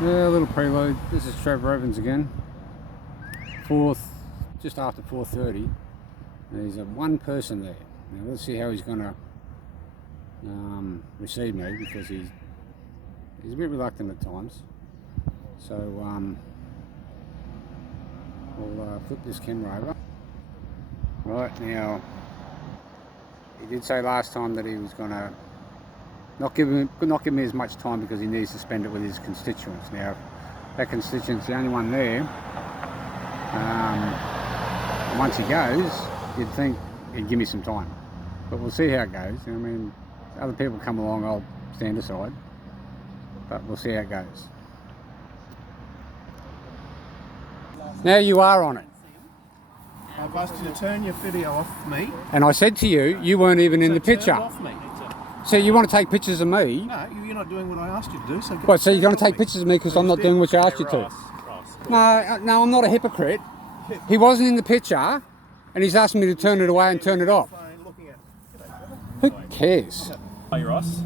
Yeah, a little preload. This is Trevor Evans again. Just after 4:30. There's one person there. Now let's see how he's going to receive me, because he's a bit reluctant at times. So we'll flip this camera over. Right, now he did say last time that he was going to not give me as much time because he needs to spend it with his constituents. Now, that constituent's the only one there. Once he goes, you'd think he'd give me some time. But we'll see how it goes. I mean, other people come along, I'll stand aside. But we'll see how it goes. Now you are on it. I've asked you to turn your video off me. And I said to you, you weren't even in the Turn picture. it off me. So you want to take pictures of me? No, you're not doing what I asked you to do. So So you're going to take pictures of me because I'm not doing what you asked you to? No, I'm not a hypocrite. He wasn't in the picture, and he's asking me to turn it away and turn it off. Who cares? Are you Ross?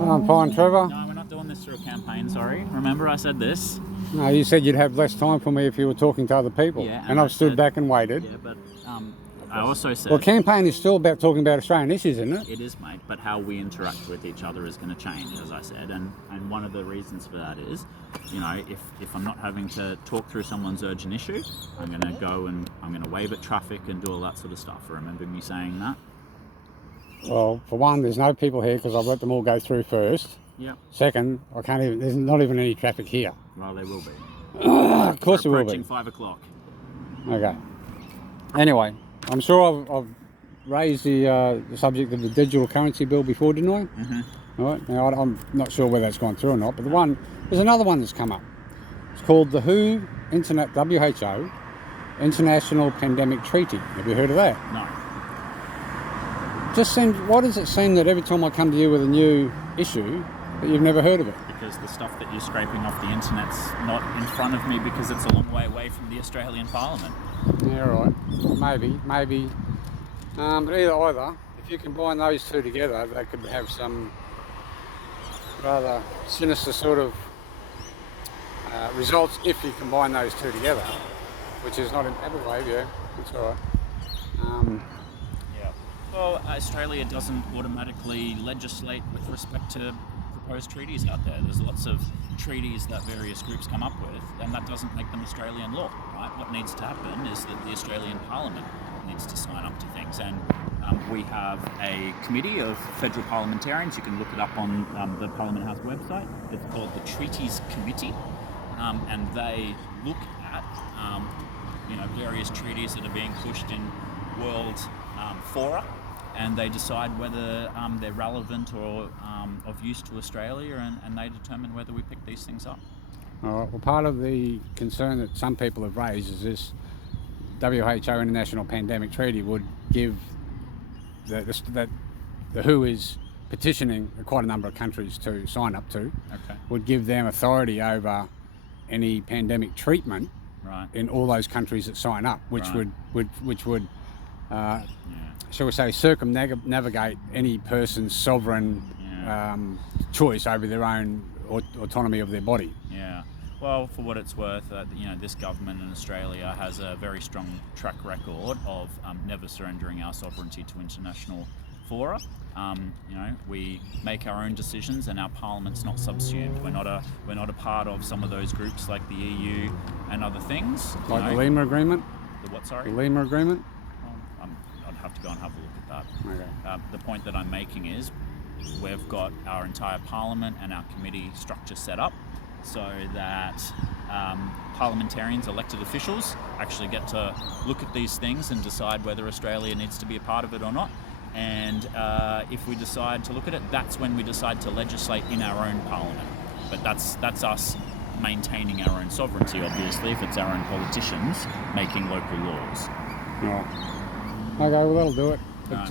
I'm fine, Trevor. No, we're not doing this through a campaign, sorry. Remember I said this? No, you said you'd have less time for me if you were talking to other people. Yeah, and I've stood back and waited. Yeah, but I also said... Well, campaign is still about talking about Australian issues, isn't it? It is, mate, but how we interact with each other is going to change, as I said, and one of the reasons for that is, you know, if I'm not having to talk through someone's urgent issue, I'm going to go and I'm going to wave at traffic and do all that sort of stuff. Remember me saying that? Well, for one, there's no people here because I've let them all go through first. Yeah. Second, there's not even any traffic here. Well, there will be. Of course there will be. Approaching 5 o'clock. Okay. Anyway, I'm sure I've raised the subject of the digital currency bill before, didn't I? Mm-hmm. All right. Now, I'm not sure whether that's gone through or not, but there's another one that's come up. It's called the WHO International Pandemic Treaty. Have you heard of that? No. Why does it seem that every time I come to you with a new issue, that you've never heard of it? Because the stuff that you're scraping off the internet's not in front of me because it's a long way away from the Australian Parliament. Yeah, right. Well, maybe. But either, if you combine those two together, they could have some rather sinister sort of results if you combine those two together, which is not in Adelaide, yeah, that's all right. Yeah. Well, Australia doesn't automatically legislate with respect to proposed treaties out there. There's lots of treaties that various groups come up with, and that doesn't make them Australian law, right? What needs to happen is that the Australian Parliament needs to sign up to things, and we have a committee of federal parliamentarians. You can look it up on the Parliament House website. It's called the Treaties Committee, and they look at various treaties that are being pushed in world fora, and they decide whether they're relevant or of use to Australia, and they determine whether we pick these things up. All right. Well, part of the concern that some people have raised is this WHO International Pandemic Treaty would give that the WHO is petitioning quite a number of countries to sign up to. Okay. Would give them authority over any pandemic treatment, right, in all those countries that sign up, which right, would shall we say, circumnavigate any person's sovereign choice over their own autonomy of their body. Yeah. Well, for what it's worth, this government in Australia has a very strong track record of never surrendering our sovereignty to international fora. We make our own decisions, and our parliament's not subsumed. We're not a part of some of those groups like the EU and other things. Like the Lima Agreement. The what? Sorry. The Lima Agreement. I'd have to go and have a look at that. Okay. The point that I'm making is we've got our entire parliament and our committee structure set up so that parliamentarians, elected officials, actually get to look at these things and decide whether Australia needs to be a part of it or not. And if we decide to look at it, that's when we decide to legislate in our own parliament. But that's us maintaining our own sovereignty, obviously, if it's our own politicians making local laws. Right. Okay, well, that'll do it. But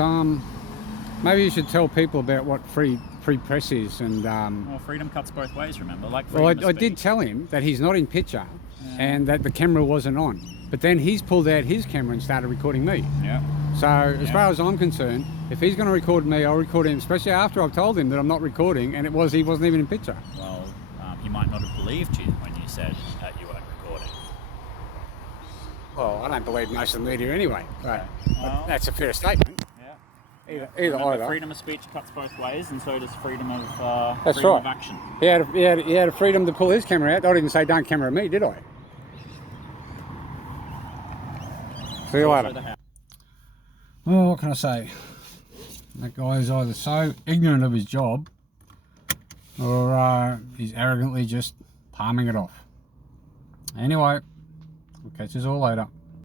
maybe you should tell people about what free press is. And well, freedom cuts both ways, remember? Well, I did tell him that he's not in picture and that the camera wasn't on. But then he's pulled out his camera and started recording me. Yeah. So as far as I'm concerned, if he's going to record me, I'll record him, especially after I've told him that I'm not recording, and he wasn't even in picture. Well, he might not have believed you when you said that you weren't recording. Well, I don't believe most of the media anyway. Right. Well, That's a fair statement. yeah. Either Remember, freedom of speech cuts both ways, and so does freedom of That's freedom right. of action. He had a freedom to pull his camera out. I didn't say don't camera me, did I? See you Also later. the house. Well, what can I say? That guy is either so ignorant of his job, or he's arrogantly just palming it off. Anyway, we'll catch us all later.